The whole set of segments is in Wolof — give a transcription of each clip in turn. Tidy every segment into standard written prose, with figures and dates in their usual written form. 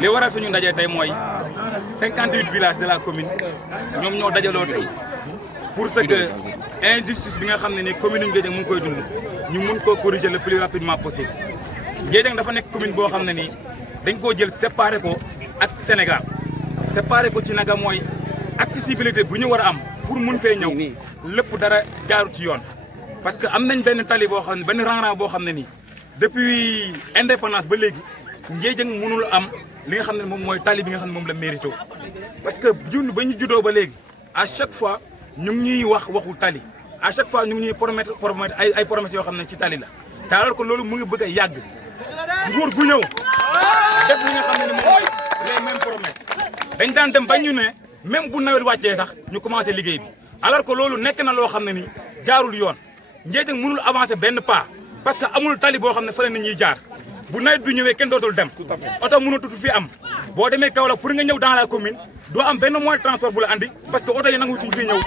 li waral suñu ndaje tey mooy 58 villages de la commune ñoom ñoo dajaloo tey pour ce que injustice bi nga xam ne ni commune Ndiédiène mu ngi koy dund ñu mun koo corriger le plus rapidement possible. Ndiédiène dafa nekk commune boo xam ne nii dañ koo jël séparé ko ak Sénégal séparé ko ci naga mooy accessibilité bu ñu war a am pour mun fee ñëw lépp dara jaaru ci yoon. parce que am nañ benn tali boo xam ne benn rang-rang boo xam ne nii depuis indépendance ba léegi Ndiédiène mënul am li nga xam ne moom mooy tali bi nga xam ne moom la mérito parce que ñun ba ñu juddoo ba léegi à chaque fois ñu ngi ñuy wax waxu tali à chaque fois ñu ngi ñuy promettre ay promesses yoo xam ne ci tali la te alors que loolu mu ngi bëgg a yàgg nguur gu ñëw def li nga xam ne moom mooy les mêmes promesses dañ daan dem ba ñu ne même bu nawet wàccee sax ñu commencé liggéey bi alors que loolu nekk na loo xam ne ni jaarul yoon Ndiédiène mënul avancer benn pas parce que amul tali boo xam ne fa la nit ñuy jaar bu nawet bi ñëwee kenn dootul dem oto mënatut fi am boo demee Kaolack pour nga ñëw dans la commune doo am benn moyen de transport bu la andi parce que oto yi nangutuñ fi ñëw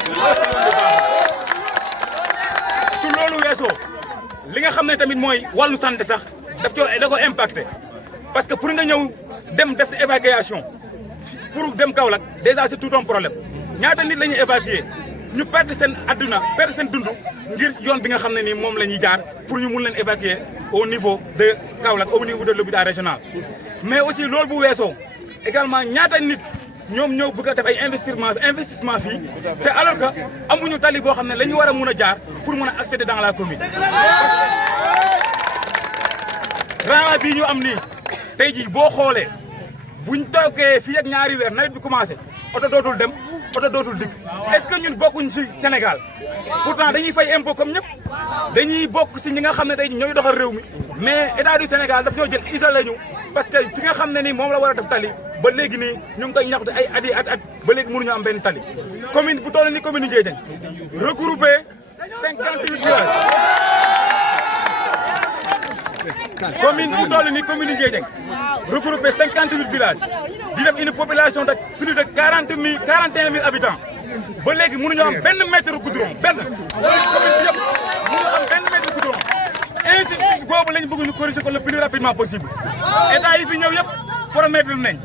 su loolu weesoo li nga xam ne tamit mooy wàllu santé sax da ko impacté parce que pour nga ñëw dem def évacuation pour dem Kaolack déjà c'est tout un problème ñaata nit la ñuy évacuer ñu perdre seen adduna perdre seen dund ngir yoon bi nga xam ne nii moom la ñuy jaar pour ñu mun leen évacuer au niveau de Kaolack au niveau de l'hôpital régional. mais aussi loolu bu weesoo également ñaata nit ñoom ñoo bëgg a def ay investissement fii te alors que amuñu tali boo xam ne la ñu war a mun a jaar pour mun a accéder dans la commune. rang bii ñu am nii tey jii boo xoolee buñ toogee fii ak ñaari weer nawet bi commencé oto dootul dem oto dootul dikk est-ce que ñun bokkuñ ci Sénégal pourtant dañuy fay impôt comme ñëpp dañuy bokk ci ñi nga xam ne tey ñooy doxal réew mi mais état du Sénégal daf ñoo jël isolé ñu parce que fi nga xam ne nii moom la war a def tali ba léegi nii ñu ngi koy ñaxtu ay at ba léegi mënuñu am benn tali. commune bu toll ni commune Ndiédiène regroupé 58 villages commune bu toll ni commune Ndiédiène regroupé 58 villages di def une population de plus de 41 000 habitants ba léegi mënuñu am benn mètre goudron benn commune bi yëpp mënuñu am benn mètre goudron injustice boobu lañ bëgg ñu corriger ko le plus rapidement possible état yi fi ñëw yëpp promettre nañ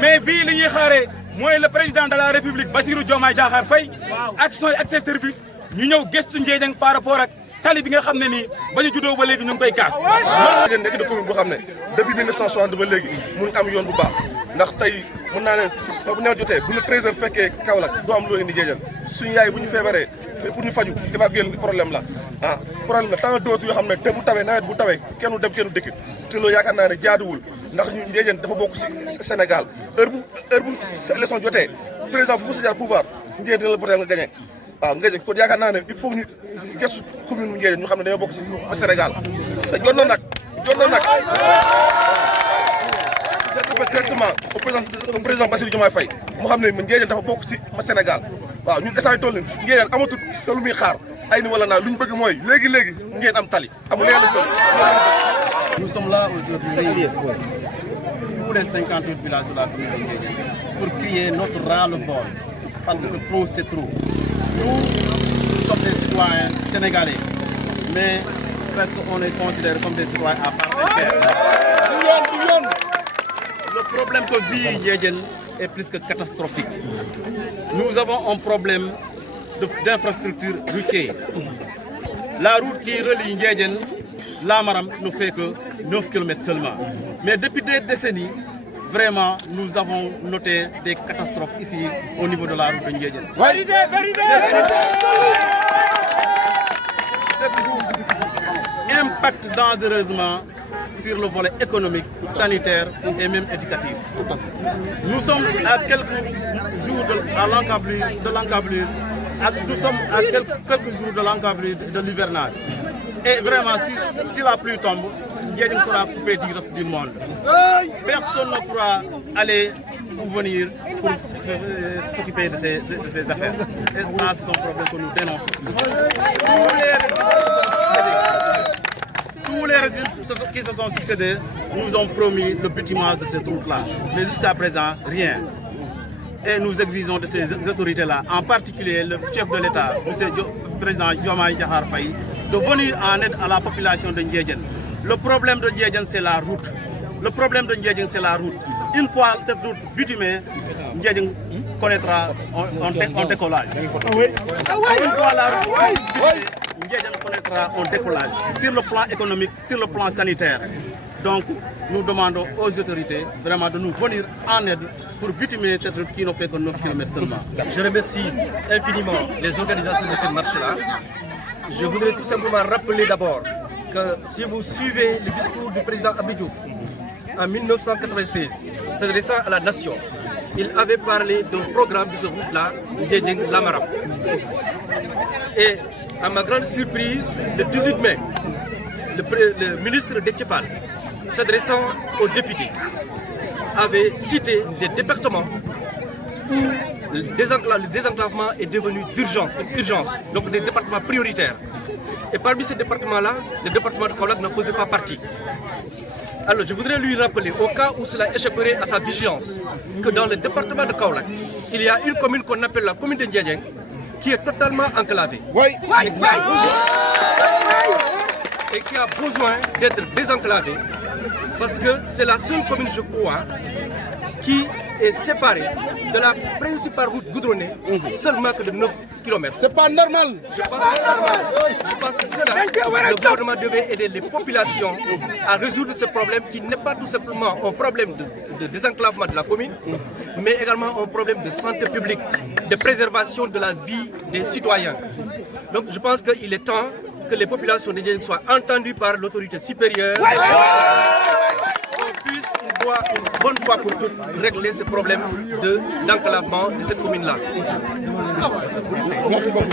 mais bii li ñuy xaaree mooy le président de la république Bassirou Diomaye Diakhar Faye action yi ak ses services ñu ñëw gëstu Ndiédiène par rapport ak tali bi nga xam ne nii ba ñu juddoo ba léegi ñu ngi koy kaas. loolu nekk de commune boo xam ne depuis 1960 ba léegi mu ngi am yoon bu baax ndax tey mën naa ne bu nawet jotee bu le 13h fekkee Kaolack doo am loo indi Ndiédiène suñu yaay bu ñu feebaree pour ñu faju évacuer problème la problème la tant d'autres yoo xam ne te bu tawee nawet bu tawee kenn dem kenn dëkk te loolu yaakaar naa ne jaaduwul ndax ñu Ndiédiène dafa bokk ci Sénégal heure bu élection jotee président bu mos a jaar pouvoir Ndiédiène dina la voté nga gagné waaw nga kon yaakaar naa ne il faut ñu gëstu commune Ndiédiène ñu xam ne dañoo bokk ci Sénégal te jot na nag directement au président Bassirou Diomaye Faye mu xam ne Ndiédiène dafa bokk ci Sénégal waaw ñun instant toll ni Ndiédiène amatul te lu muy xaar ay ni wala naa lu ñu bëgg mooy léegi ngeen am tali amul leen lañ bëgg. Nous sommes là aujourd'hui tous les 58 villages de la commune de Ndiédiène pour crier notre ras-le-bol parce que trop c'est trop. Nous sommes des citoyens sénégalais, mais presque on est considéré comme des citoyens à part entière. Le problème que vit Ndiédiène est plus que catastrophique. Nous avons un problème d'infrastructure routière. La route qui relie Ndiédiène, Lamaram, ne fait que 9 km seulement. Mais depuis des décennies, vraiment, nous avons noté des catastrophes ici au niveau de la route de Ndiédiène. Cette route impacte dangereusement sur le volet économique, sanitaire et même éducatif. Nous sommes à quelques jours de l'encablure, nous sommes à quelques jours de l'encablure de l'hivernage. Et vraiment, si la pluie tombe, Ndiédiène sera coupé du reste du monde. Personne ne pourra aller ou venir pour s'occuper de ces affaires. Et ça, c'est un problème que nous dénonçons. Tous les régimes qui se sont succédés nous ont promis le bâtiment de cette route-là. Mais jusqu'à présent, rien. Et nous exigeons de ces autorités-là, en particulier le chef de l'État, le président Diomaye Diakhar Faye, de venir en aide à la population de Ndiédiène. Le problème de Ndiédiène, c'est la route. Le problème de Ndiédiène, c'est la route. Une fois cette route bitumée, Ndiédiène connaîtra un décollage. Une fois la route bitumée, Ndiédiène connaîtra un décollage sur le plan économique, sur le plan sanitaire. Donc, nous demandons aux autorités vraiment de nous venir en aide pour bitumer cette route qui ne fait que 9 km seulement. Je remercie infiniment les organisations de cette marche-là. Je voudrais tout simplement rappeler d'abord que si vous suivez le discours du président Abdou Diouf en 1996, s'adressant à la nation, il avait parlé d'un programme de ce route-là, Ndiédiène-Lamaram. Et à ma grande surprise, le 18 mai, le ministre Déthié Fall, s'adressant aux députés, avait cité des départements où le désenclavement est devenu une urgence, donc des départements prioritaires. Et parmi ces départements-là, le département de Kaolack ne faisait pas partie. Alors je voudrais lui rappeler, au cas où cela échapperait à sa vigilance, que dans le département de Kaolack, il y a une commune qu'on appelle la commune de Ndiédiène, qui est totalement enclavée. Et qui a besoin d'être désenclavée, parce que c'est la seule commune, je crois, qui est séparée de la principale route goudronnée seulement que de 9 km. C'est pas normal. Je pense que cela, le gouvernement devait aider les populations à résoudre ce problème qui n'est pas tout simplement un problème de désenclavement de la commune, mais également un problème de santé publique, de préservation de la vie des citoyens. Donc je pense qu'il est temps que les populations de Ndiédiène soient entendues par l'autorité supérieure. Qu'on puisse une bonne fois pour toutes régler ce problème d'enclavement de cette commune-là. Merci beaucoup.